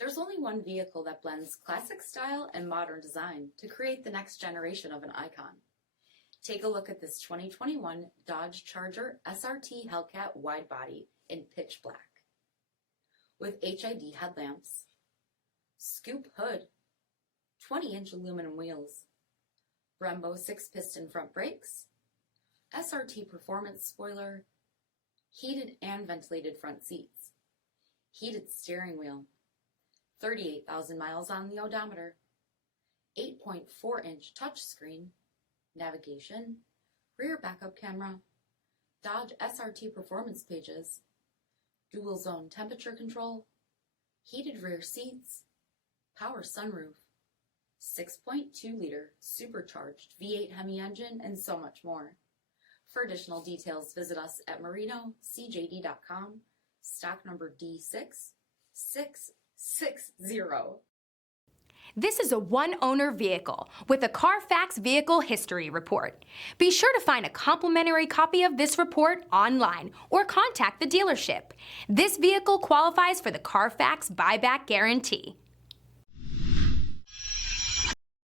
There's only one vehicle that blends classic style and modern design to create the next generation of an icon. Take a look at this 2021 Dodge Charger SRT Hellcat Widebody in pitch black. With HID headlamps, scoop hood, 20-inch aluminum wheels, BREMBO 6-piston front brakes, SRT performance spoiler, heated and ventilated front seats, heated steering wheel, 38,000 miles on the odometer, 8.4-inch touchscreen, navigation, rear backup camera, Dodge SRT performance pages, dual zone temperature control, heated rear seats, power sunroof, 6.2-liter supercharged V8 HEMI engine, and so much more. For additional details, visit us at marinocjd.com, stock number D6660. This is a one-owner vehicle with a CARFAX vehicle history report. Be sure to find a complimentary copy of this report online or contact the dealership. This vehicle qualifies for the CARFAX buyback guarantee.